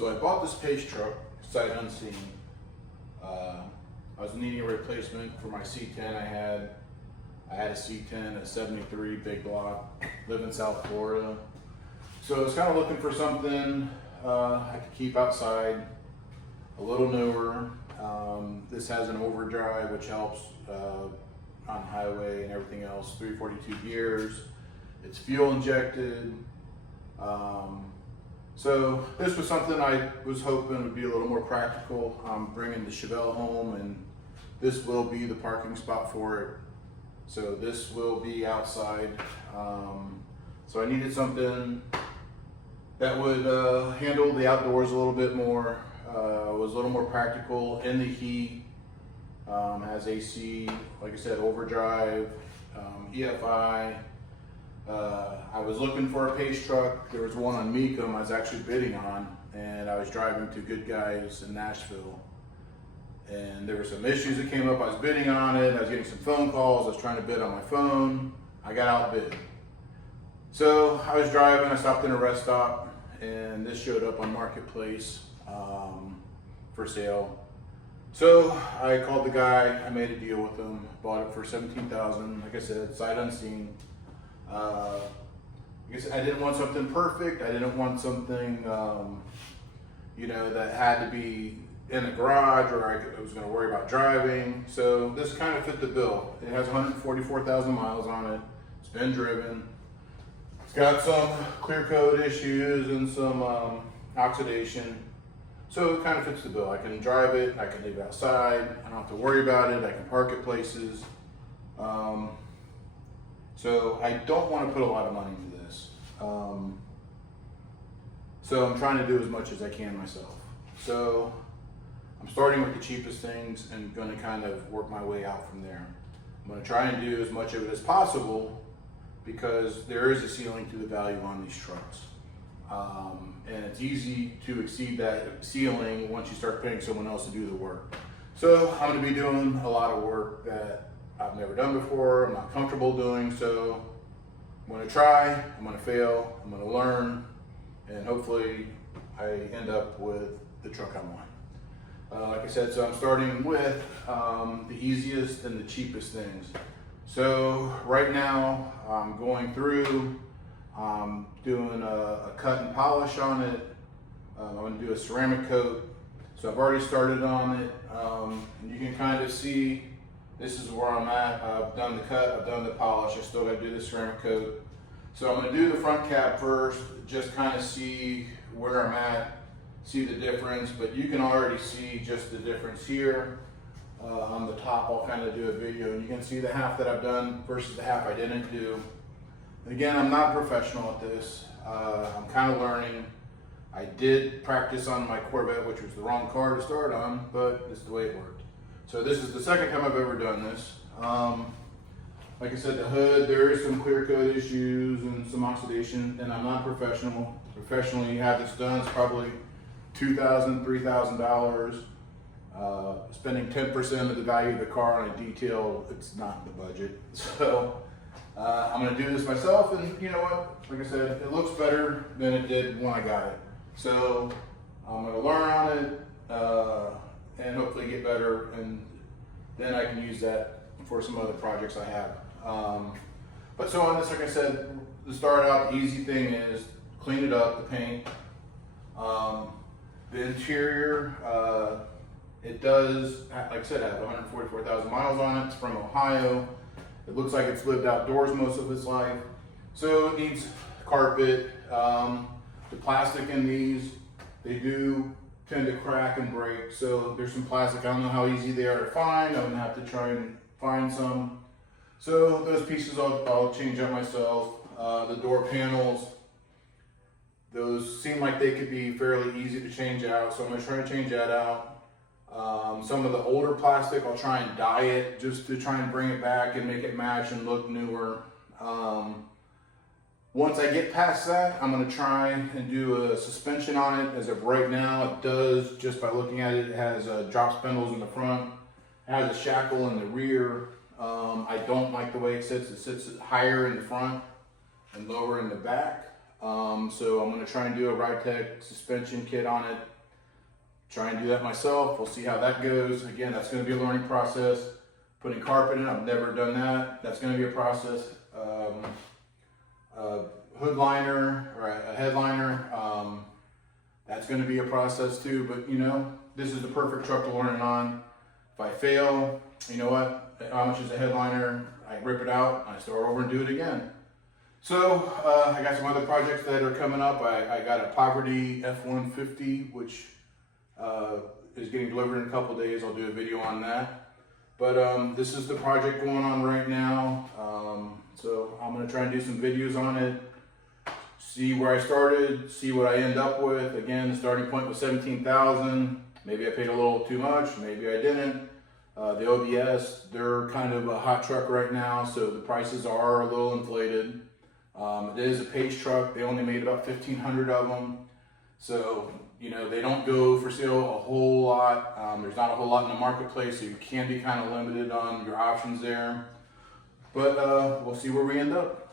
So I bought this pace truck, sight unseen. I was needing a replacement for my C10. I had a C10, a 73 big block, live in South Florida. So I was kind of looking for something I could keep outside, a little newer. This has an overdrive, which helps on highway and everything else, 342 gears. It's fuel injected. So this was something I was hoping would be a little more practical. I'm bringing the Chevelle home, and this will be the parking spot for it. So this will be outside. So I needed something that would handle the outdoors a little bit more, was a little more practical in the heat, has AC, like I said, overdrive, EFI. I was looking for a pace truck. There was one on Mecum I was actually bidding on, and I was driving to Good Guys in Nashville. And there were some issues that came up. I was bidding on it. I was getting some phone calls. I was trying to bid on my phone. I got outbid. So I was driving. I stopped in a rest stop, and this showed up on Marketplace for sale. So I called the guy. I made a deal with him. Bought it for $17,000. Like I said, sight unseen. I guess I didn't want something perfect. I didn't want something, you know, that had to be in the garage, or I was going to worry about driving. So this kind of fit the bill. It has 144,000 miles on it. It's been driven. It's got some clear coat issues and some oxidation. So it kind of fits the bill. I can drive it. I can leave it outside. I don't have to worry about it. I can park it places. So I don't want to put a lot of money into this. So I'm trying to do as much as I can myself. So I'm starting with the cheapest things and going to kind of work my way out from there. I'm going to try and do as much of it as possible, because there is a ceiling to the value on these trucks. And it's easy to exceed that ceiling once you start paying someone else to do the work. So I'm going to be doing a lot of work that I've never done before, I'm not comfortable doing, so I'm going to try, I'm going to fail, I'm going to learn, and hopefully I end up with the truck I want. Like I said, so I'm starting with the easiest and the cheapest things. So right now I'm going through, doing a cut and polish on it. I'm going to do a ceramic coat. So I've already started on it, and you can kind of see this is where I'm at. I've done the cut, I've done the polish, I still got to do the ceramic coat. So I'm going to do the front cap first, just kind of see where I'm at, see the difference, but you can already see just the difference here. On the top, I'll kind of do a video, and you can see the half that I've done versus the half I didn't do. And again, I'm not a professional at this. I'm kind of learning. I did practice on my Corvette, which was the wrong car to start on, but it's the way it worked. So this is the second time I've ever done this. Like I said, the hood, there is some clear coat issues and some oxidation, and I'm not a professional. Professionally, you have this done, it's probably $2,000, $3,000. Spending 10% of the value of the car on a detail, it's not in the budget. So I'm gonna do this myself, and you know what? Like I said, it looks better than it did when I got it. So I'm gonna learn on it, and hopefully get better, and then I can use that for some other projects I have. But so on this, like I said, to start out, the easy thing is clean it up, the paint. The interior, it does, like I said, have 144,000 miles on it. It's from Ohio. It looks like it's lived outdoors most of its life. So it needs carpet. The plastic in these, they do tend to crack and break. So there's some plastic. I don't know how easy they are to find. I'm gonna have to try and find some. So those pieces I'll change up myself. The door panels, those seem like they could be fairly easy to change out. So I'm gonna try to change that out. Some of the older plastic, I'll try and dye it just to try and bring it back and make it match and look newer. Once I get past that, I'm going to try and do a suspension on it. As of right now, it does, just by looking at it, it has drop spindles in the front, it has a shackle in the rear. I don't like the way it sits. It sits higher in the front and lower in the back. So I'm going to try and do a Ride Tech suspension kit on it. Try and do that myself. We'll see how that goes. Again, that's going to be a learning process. Putting carpet in, I've never done that. That's going to be a process. Hood liner or a headliner, that's going to be a process too. But you know, this is the perfect truck to learn it on. If I fail, you know what? How much is a headliner? I rip it out, I start over and do it again. So I got some other projects that are coming up. I got a Poverty F-150, which is getting delivered in a couple days. I'll do a video on that. But this is the project going on right now. So I'm going to try and do some videos on it. See where I started, see what I end up with. Again, the starting point was $17,000. Maybe I paid a little too much, maybe I didn't. The OBS, they're kind of a hot truck right now, so the prices are a little inflated. It is a Pace truck. They only made about 1,500 of them. So, you know, they don't go for sale a whole lot. There's not a whole lot in the marketplace, so you can be kind of limited on your options there. But we'll see where we end up.